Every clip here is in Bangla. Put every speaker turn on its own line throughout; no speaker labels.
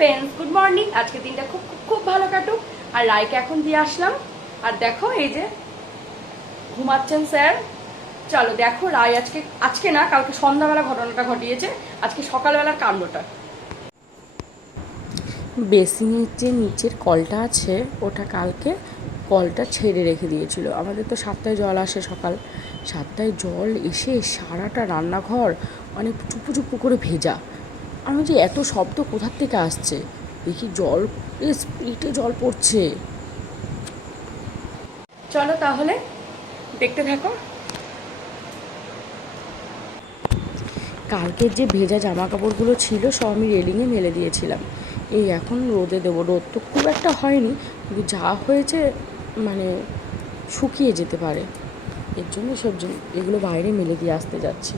ফ্রেন্ডস গুড মর্নিং আজকে দিনটা খুব খুব খুব ভালো কাটুক। আর রায়কে এখন দিয়ে আসলাম। আর দেখো, এই যে ঘুমাচ্ছেন স্যার। চলো, দেখো, রায় আজকে আজকে না, কালকে সন্ধ্যাবেলা ঘটনাটা ঘটিয়েছে। আজকে সকালবেলার কাণ্ডটা। বেসিনের যে নিচের কলটা আছে, ওটা কালকে কলটা ছেড়ে রেখে দিয়েছিল। আমাদের তো সাতটায় জল আসে সকাল। সাতটায় জল এসে সারাটা রান্নাঘর অনেক চুপু চুপু করে ভেজা। আমি যে এত শব্দ কোথার থেকে আসছে? দেখি জল স্পিডে জল পড়ছে। চলো তাহলে দেখতে থাকো। কালকের যে ভেজা জামা কাপড়গুলো ছিল সব আমি রেলিংয়ে মেলে দিয়েছিলাম। এই এখন রোদে দেবো। রোদ তো খুব একটা হয়নি কিন্তু যা হয়েছে মানে শুকিয়ে যেতে পারে। এর জন্য সব এগুলো বাইরে মেলে দিয়ে আসতে যাচ্ছি।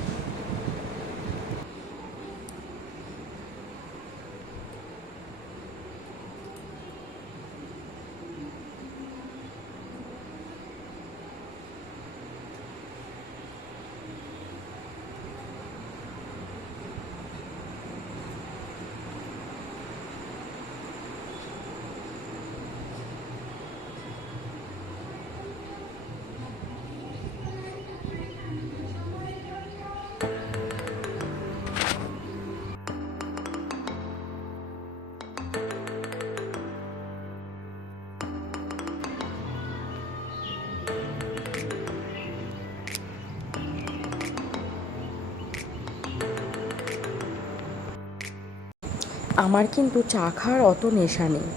আমার কিন্তু চা খাওয়ার অত নেশা নেই।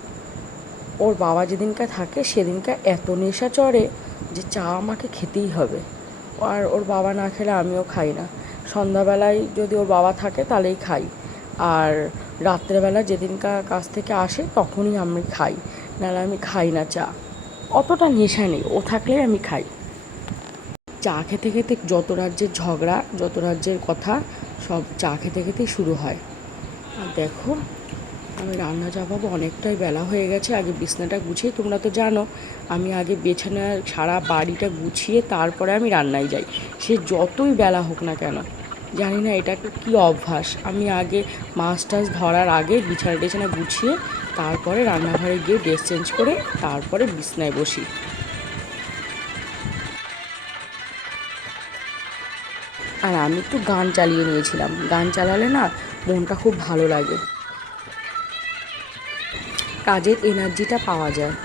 ওর বাবা যেদিনকে থাকে সেদিনকে এত নেশা চড়ে যে চা আমাকে খেতেই হবে। আর ওর বাবা না খেলে আমিও খাই না। সন্ধ্যাবেলায় যদি ওর বাবা থাকে তাহলেই খাই। আর রাত্রেবেলা যেদিনকার কাছ থেকে আসে তখনই আমি খাই। নাহলে আমি খাই না চা। অতটা নেশা নেই, ও থাকলেই আমি খাই। চা খেতে খেতে যত রাজ্যের ঝগড়া, যত রাজ্যের কথা সব চা খেতে খেতেই শুরু হয়। আর দেখো, আমি রান্না চাপাবো অনেকটাই বেলা হয়ে গেছে। আগে বিছনাটা গুছিয়ে, তোমরা তো জানো, আমি আগে বিছানা সারা বাড়িটা গুছিয়ে তারপরে আমি রান্নায় যাই। সে যতই বেলা হোক না কেন, জানি না এটা কী অভ্যাস। আমি আগে মাছ টাছ ধরার আগে বিছানা টিছানা গুছিয়ে, তারপরে রান্নাঘরে গিয়ে ড্রেস চেঞ্জ করে তারপরে বিছনায় বসি। আর আমি একটু গান চালিয়ে নিয়েছিলাম। গান চালালে না মনটা খুব ভালো লাগে। কাজের এনার্জিটা পাওয়া যায়।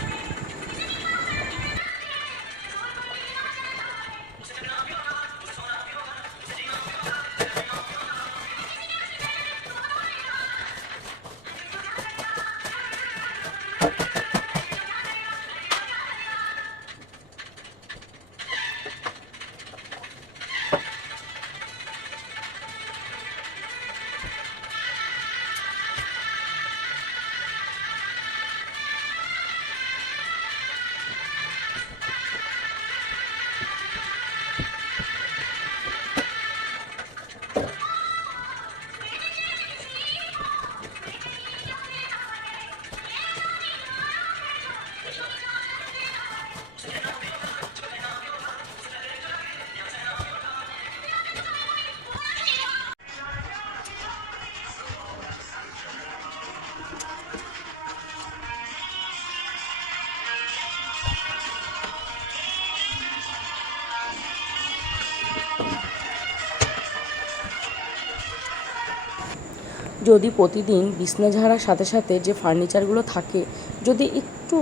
যদি প্রতিদিন বিছনা ঝাড়ার সাথে সাথে যে ফার্নিচারগুলো থাকে, যদি একটু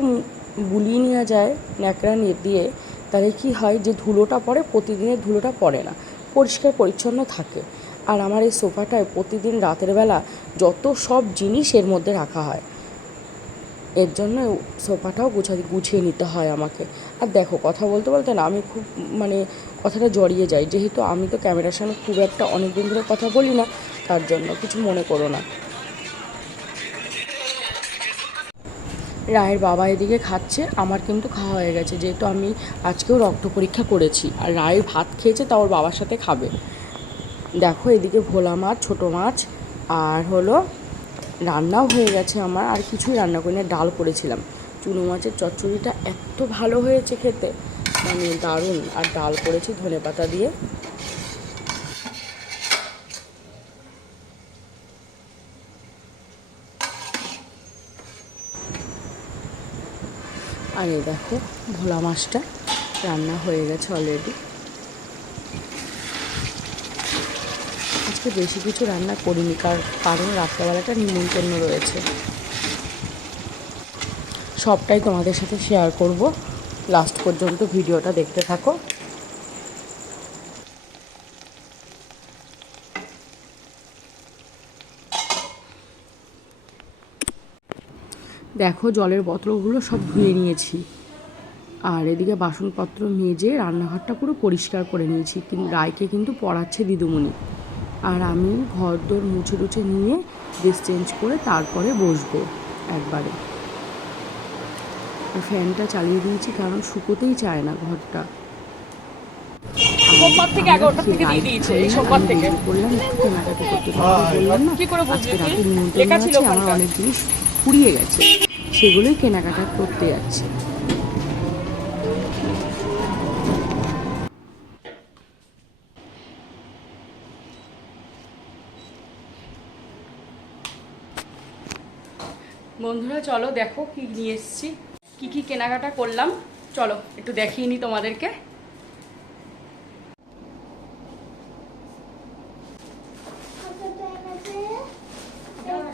বুলিয়ে নেওয়া যায়, ন্যাকড়া নিয়ে দিয়ে, তাহলে কী হয় যে ধুলোটা পড়ে, প্রতিদিনের ধুলোটা পড়ে না, পরিষ্কার পরিচ্ছন্ন থাকে। আর আমার এই সোফাটায় প্রতিদিন রাতের বেলা যত সব জিনিস এর মধ্যে রাখা হয়, এর জন্য সোফাটাও গুছা, গুছিয়ে নিতে হয় আমাকে। আর দেখো, কথা বলতে বলতে না, আমি খুব মানে কথাটা জড়িয়ে যাই। যেহেতু আমি তো ক্যামেরার সামনে খুব একটা অনেক দিন ধরে কথা বলি না তার জন্য, কিছু মনে করো না। রায়ের বাবা এদিকে খাচ্ছে, আমার কিন্তু খাওয়া হয়ে গেছে, যেহেতু আমি আজকেও রক্ত পরীক্ষা করেছি, আর রায় ভাত খেয়েছে, তা ওর বাবার সাথে খাবে। দেখো এদিকে ভোলা মাছ, ছোটো মাছ, আর হলো রান্নাও হয়ে গেছে আমার, আর কিছুই রান্না করি ডাল করেছিলাম। চুনো মাছের চচ্চড়িটা এত ভালো হয়েছে খেতে মানে দারুণ, আর ডাল করেছি ধনে পাতা দিয়ে। আর এই দেখো ভোলা মাছটা রান্না হয়ে গেছে অলরেডি আজকে বেশি কিছু রান্না করিনি, কার, কারণ রাত্রেবেলাটা নিমন্ত্রণ রয়েছে। সবটাই তোমাদের সাথে শেয়ার করব। লাস্ট পর্যন্ত ভিডিওটা দেখতে থাকো। দেখো জলের বোতলগুলো সব ধুয়ে নিয়েছি। আর এদিকে বাসনপত্র মেজে রান্নাঘরটা পুরো পরিষ্কার করে নিয়েছি। কিন্তু রায়কে কিন্তু পড়াচ্ছে দিদুমণি। আর আমি ঘর দোর মুছে টুছে নিয়ে ড্রেস চেঞ্জ করে তারপরে বসবো একবারে। আর ফ্যানটা চালিয়ে দিয়েছি কারণ শুকোতেই চায় না ঘরটা।
সোমবার থেকে এগারোটা থেকে দিয়ে দিয়েছে এই সোমবার থেকে।
বললাম একটু কেনাকাটি করতে তোমাকে বললাম না
কি করে বুঝলি
আজকে রাতে নিমন্ত্রণ
লেখা ছিল
আছে আমার অনেক জিনিস ফুরিয়ে গেছে। সেগুলোই কেনাকাটা করতে যাচ্ছে। বন্ধুরা, চলো দেখো কি নিয়ে এসছি। কি কি কেনাকাটা করলাম। চলো, একটু দেখিয়ে নি তোমাদেরকে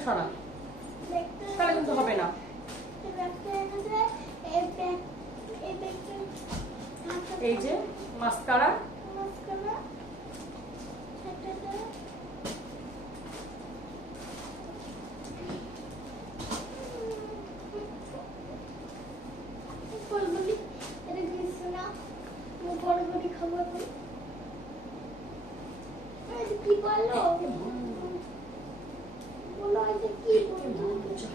সরা তাহলে কিন্তু হবে না এই যে মাস্কারা।
কি বলো? বলো। কি বলছো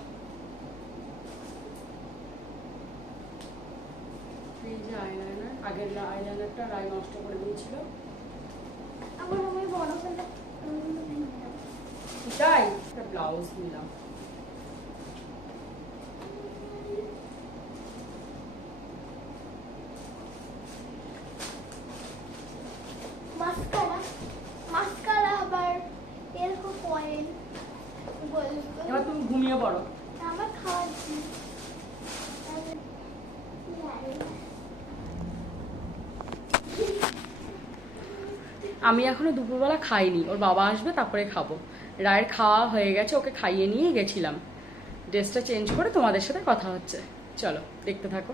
এই যে আইলাইনার আগের আইলাইনারটা রায় নষ্ট করে দিয়েছিল।
আমার আমি বড়
তাই একটা ব্লাউজ নিলাম
মাস্কারা মাস্কারা আবার এরকম পয়েন্ট বলব
এবার তুমি ঘুমিয়ে পড়ো
আমার খাওয়াচ্ছি
আমি এখনও দুপুরবেলা খাইনি। ওর বাবা আসবে তারপরে খাব। রায়ের খাওয়া হয়ে গেছে ওকে খাইয়ে নিয়ে গেছিলাম। ড্রেসটা চেঞ্জ করে তোমাদের সাথে কথা হচ্ছে। চলো দেখতে থাকো।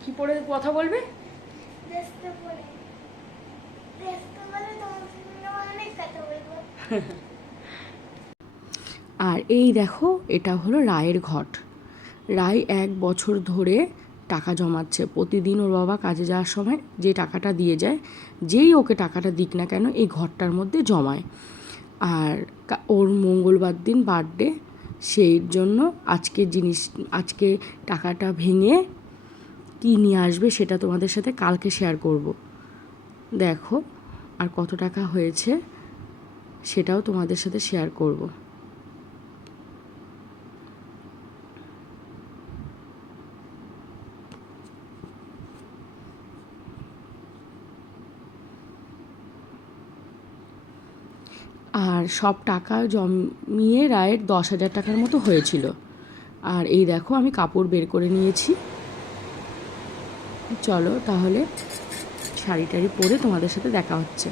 কি পরে কথা বলব। আর এই দেখো এটা হলো রায়ের ঘট। রায় এক বছর ধরে টাকা জমাচ্ছে। প্রতিদিন ওর বাবা কাজে যাওয়ার সময় যে টাকাটা দিয়ে যায়, যেই ওকে টাকাটা দিক না কেন এই ঘরটার মধ্যে জমায়। আর ওর মঙ্গলবার দিন বার্থডে সেই জন্য আজকে জিনিস, আজকে টাকাটা ভেঙে কী নিয়ে আসবে সেটা তোমাদের সাথে কালকে শেয়ার করব। দেখো আর কত টাকা হয়েছে সেটাও তোমাদের সাথে শেয়ার করব। আর সব টাকা জমিয়ে রায়ের দশ হাজার টাকার মতো হয়েছিল। আর এই দেখো, আমি কাপড় বের করে নিয়েছি। চলো তাহলে শাড়ি টাড়ি পরে তোমাদের সাথে দেখা হচ্ছে।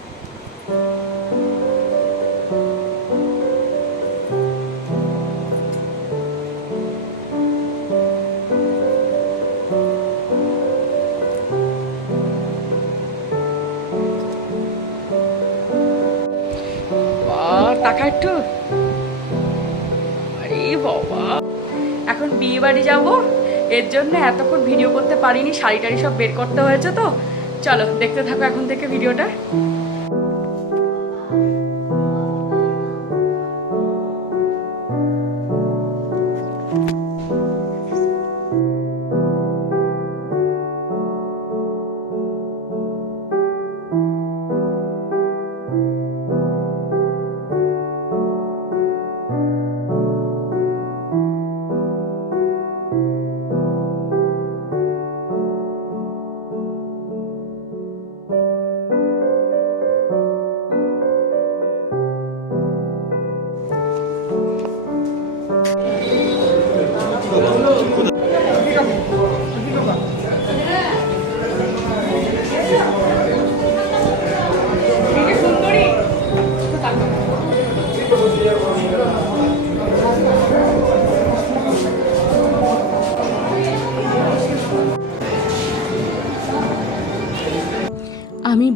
একটু আরে বাবা। এখন বিয়ে বাড়ি যাব। এর জন্য এতক্ষণ ভিডিও করতে পারিনি শাড়ি টাড়ি সব বের করতে হয়েছে তো। চলো, দেখতে থাকো এখন থেকে ভিডিওটা।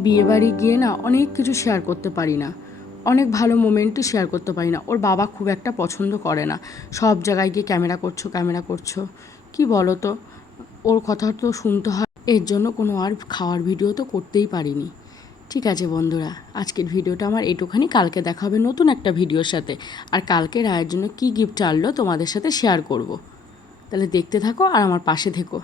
বিয়েবাড়ি গিয়ে না অনেক কিছু শেয়ার করতে পারি না। অনেক ভালো মোমেন্টই শেয়ার করতে পারি না। ওর বাবা খুব একটা পছন্দ করে না। সব জায়গায় গিয়ে ক্যামেরা করছ ক্যামেরা করছ। কি বলো তো ওর কথা তো শুনতে হয়। এর জন্য কোনো আর খাওয়ার ভিডিও তো করতেই পারিনি। ঠিক আছে বন্ধুরা, আজকের ভিডিওটা আমার এটুখানি। কালকে দেখা হবে নতুন একটা ভিডিওর সাথে। আর কালকে রায়ের জন্য কী গিফট আনলো তোমাদের সাথে শেয়ার করব। তাহলে দেখতে থাকো আর আমার পাশে থেকো।